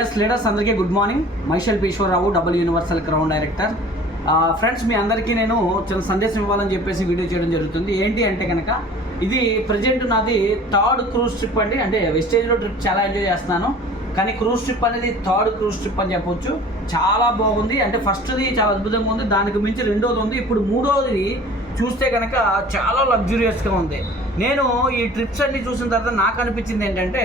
Yes leaders అందరికీ good morning. Myself Eswararao, double universal crown director. Friends, మీ అందరికీ నేను చిన్న సందేశం ఇవ్వాలని చెప్పేసి వీడియో చేయడం జరుగుతుంది. ఏంటి అంటే కనుక ఇది ప్రజెంట్ నాది థర్డ్ క్రూజ్ ట్రిప్ అండి. అంటే వెస్టేజ్లో ట్రిప్ చాలా ఎంజాయ్ చేస్తున్నాను, కానీ క్రూజ్ ట్రిప్ అనేది థర్డ్ క్రూజ్ ట్రిప్ అని చెప్పొచ్చు. చాలా బాగుంది. అంటే ఫస్ట్ది చాలా అద్భుతంగా ఉంది, దానికి మించి రెండోది ఉంది, ఇప్పుడు మూడోది చూస్తే కనుక చాలా లగ్జూరియస్గా ఉంది. నేను ఈ ట్రిప్స్ అన్ని చూసిన తర్వాత నాకు అనిపించింది ఏంటంటే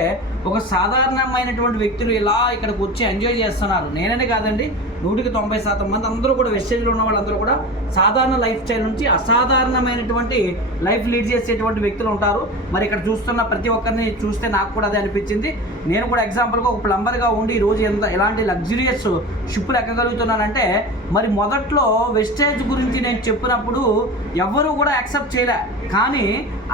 ఒక సాధారణమైనటువంటి వ్యక్తులు ఇలా ఇక్కడికి వచ్చి ఎంజాయ్ చేస్తున్నారు. నేననే కాదండి, 100% మంది అందరూ కూడా వెస్టేజ్లో ఉన్న వాళ్ళందరూ కూడా సాధారణ లైఫ్ స్టైల్ నుంచి అసాధారణమైనటువంటి లైఫ్ లీడ్ చేసేటువంటి వ్యక్తులు ఉంటారు. మరి ఇక్కడ చూస్తున్న ప్రతి ఒక్కరిని చూస్తే నాకు కూడా అదే అనిపించింది. నేను కూడా ఎగ్జాంపుల్గా ఒక ప్లంబర్గా ఉండి ఈరోజు ఎలాంటి లగ్జూరియస్ షిప్పులు ఎక్కగలుగుతున్నానంటే, మరి మొదట్లో వెస్టేజ్ గురించి నేను చెప్పినప్పుడు ఎవ్వరూ కూడా యాక్సెప్ట్ చేయలే, కానీ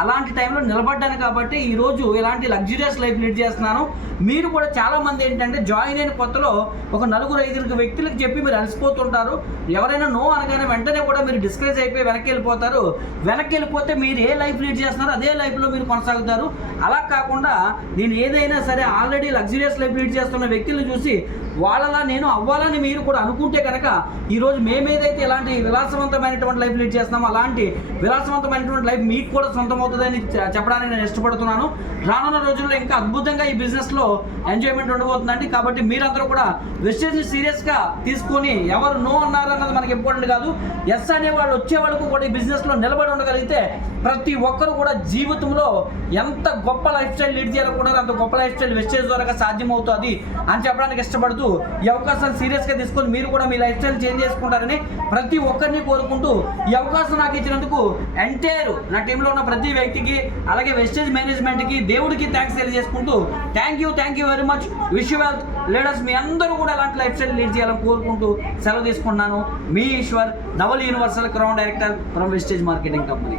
అలాంటి టైంలో నిలబడ్డాను కాబట్టి ఈరోజు ఇలాంటి లగ్జూరియస్ లైఫ్ లీడ్ చేస్తున్నాను. మీరు కూడా చాలామంది ఏంటంటే జాయిన్ అయిన కొత్తలో ఒక 4-5 వ్యక్తులకు చెప్పి మీరు అలసిపోతుంటారు. ఎవరైనా నో అనగానే వెంటనే కూడా మీరు డిస్కరేజ్ అయిపోయి వెనక్కి వెళ్ళిపోతారు. వెనక్కి వెళ్ళిపోతే మీరు ఏ లైఫ్ లీడ్ చేస్తున్నారో అదే లైఫ్లో మీరు కొనసాగుతారు. అలా కాకుండా నేను ఏదైనా సరే ఆల్రెడీ లగ్జూరియస్ లైఫ్ లీడ్ చేస్తున్న వ్యక్తులను చూసి వాళ్ళలా నేను అవ్వాలని మీరు కూడా అనుకుంటే కనుక ఈరోజు మేమేదైతే ఇలాంటి విలాసవంతమైనటువంటి లైఫ్ లీడ్ చేస్తున్నామో అలాంటి విలాసవంతమైనటువంటి లైఫ్ మీకు కూడా సొంతమవుతుందని చెప్పడానికి నేను ఇష్టపడుతున్నాను. రానున్న రోజుల్లో ఇంకా అద్భుతంగా ఈ బిజినెస్లో ఎంజాయ్మెంట్ ఉండబోతుందండి. కాబట్టి మీరందరూ కూడా వెస్టేజ్ని సీరియస్గా తీసుకొని ఎవరు నో అన్నారు అన్నది మనకి ఇంపార్టెంట్ కాదు, ఎస్ అనే వాళ్ళు వచ్చే వాళ్ళకు కూడా ఈ బిజినెస్లో నిలబడి ఉండగలిగితే ప్రతి ఒక్కరు కూడా జీవితంలో ఎంత గొప్ప లైఫ్ స్టైల్ లీడ్ చేయాలనుకుంటారో అంత గొప్ప లైఫ్ స్టైల్ వెస్టేజ్ ద్వారా సాధ్యమవుతుంది అని చెప్పడానికి ఇష్టపడుతూ ఈ అవకాశాన్ని సీరియస్గా తీసుకొని మీరు కూడా మీ లైఫ్ స్టైల్ చేంజ్ చేసుకుంటారని ప్రతి ఒక్కరిని కోరుకుంటూ ఈ అవకాశం నాకు ఇచ్చినందుకు ఎంటైర్ నా టీంలో ఉన్న ప్రతి వ్యక్తికి అలాగే వెస్టేజ్ మేనేజ్మెంట్కి దేవుడికి థ్యాంక్స్ తెలియజేసుకుంటూ thank you very much. Wish you wealth leaders. మీ అందరూ కూడా అలాంటి లైఫ్ స్టైల్ లీడ్ చేయాలని కోరుకుంటూ సెలవు తీసుకుంటున్నాను. మీ Eswar, double universal crown director from Vestige marketing company.